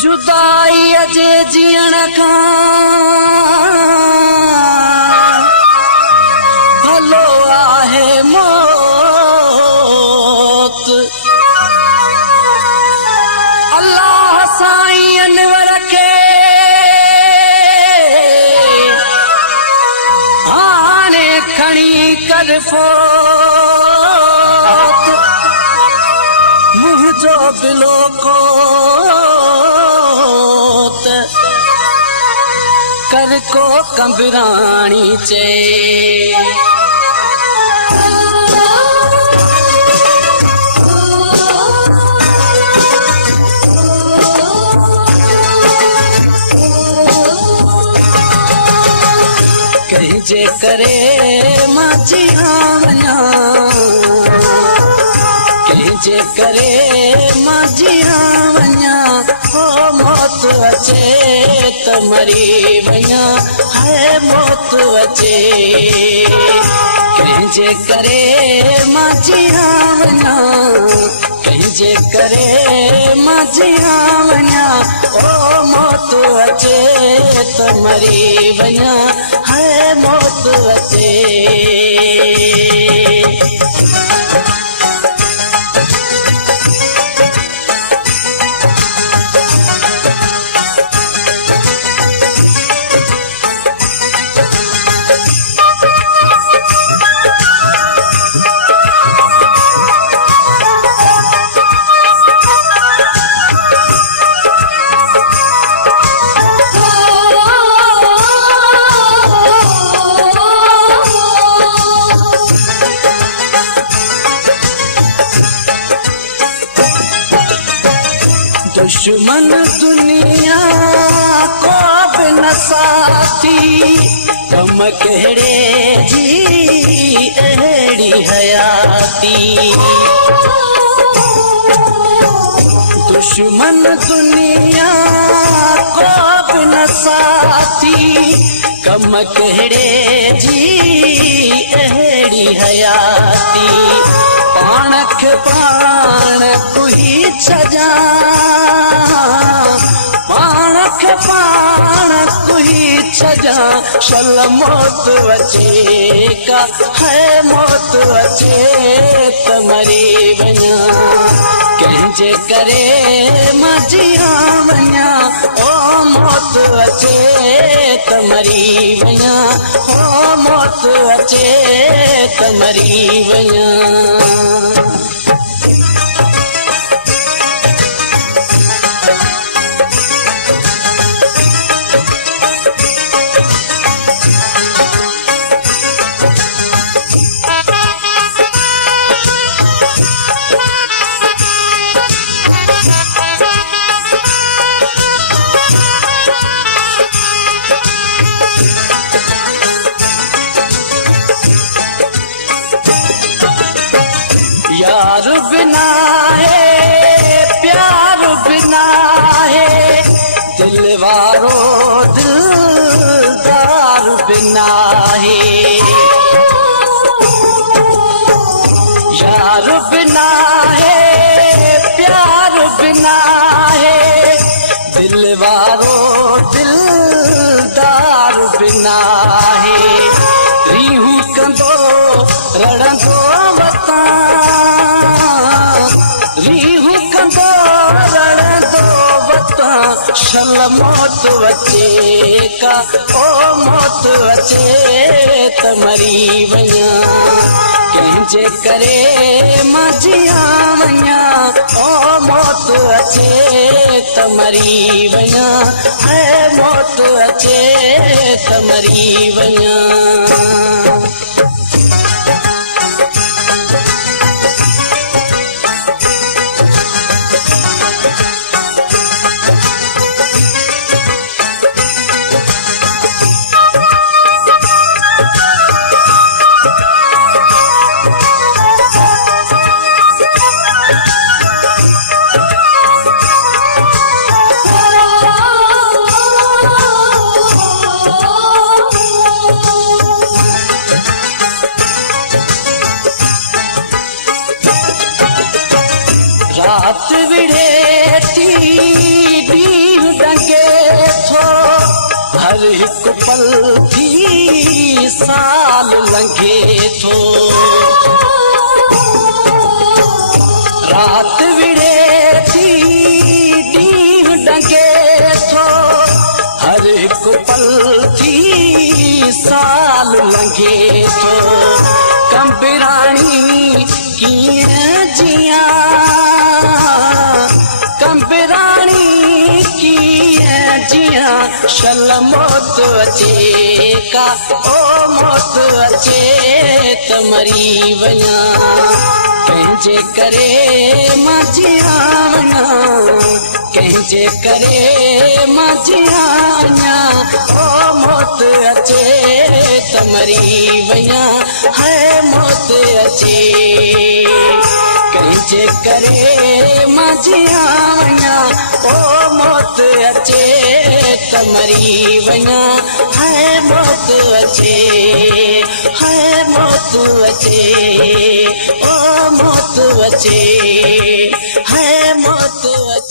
जुदाई अजे जीअण खां भलो आहे मौत। अल्लाह साईं अनवर खे हाणे खणी कर फोत। मुंहिंजो बिलो कर को कंबराणी चए। कंहिंजे करे मां जिया वञा, कंहिंजे करे मां जिया वञा। हो मौत अचे त मरी वञा, है मौत अचे। कंहिंजे करे मां जिया वञा, कंहिंजे करे मां जिया वञा। ओ मौत अचे त मरी वञा, है मौत अचे। दुश्मन दुनिया को भी न साथी, कम कहिड़े जी अहिड़ी हयाती। दुश्मन दुनिया को भी न साथी, कम कहिड़े जी अहिड़ी हयाती। पाण खे पाण कुही छॾा, पाण खे पाण कुही छॾा। शल मौत अचे का, है मौत अचे त मरी वञा। कंहिंजे करे मां जिया वञा, ओ मौत अचे त मरी वञा। ओ मौत अचे त मरी वञा। यार बिना है प्यार बिना है, दिल वारो दिलदार बिना है। यार बिना है प्यार बिना है, दिल वारो दिलदार बिना है। रीहू कंदो रड़ंदो वतां, रीहू कंदो रड़ंदो वतां। शल मौत अचे का, ओ मौत अचे त मरी वञा। कंहिंजे करे मां जिया वञा, ओ मौत अचे त मरी वञा। है मौत अचे त मरी वञा। पल थी साल लंघे थो रात विड़े थी ॾींहुं डंगे थो हर हिकु पल थी साल लंघे थो कंबराणी कीअं जियां कंबराणी कीअं जियां शल मौत अचे का ओ मौत अचे त मरी वञा कंहिंजे करे मां जियां वञा कंहिंजे करे मां जियां वञा ओ मौत अचे त मरी वञा है मौत अचे कंहिंजे करे मां जियां वञा ओ मौत अचे त मरी वञा है मौत अचे है मौत अचे ओ मौत अचे है मौत अचे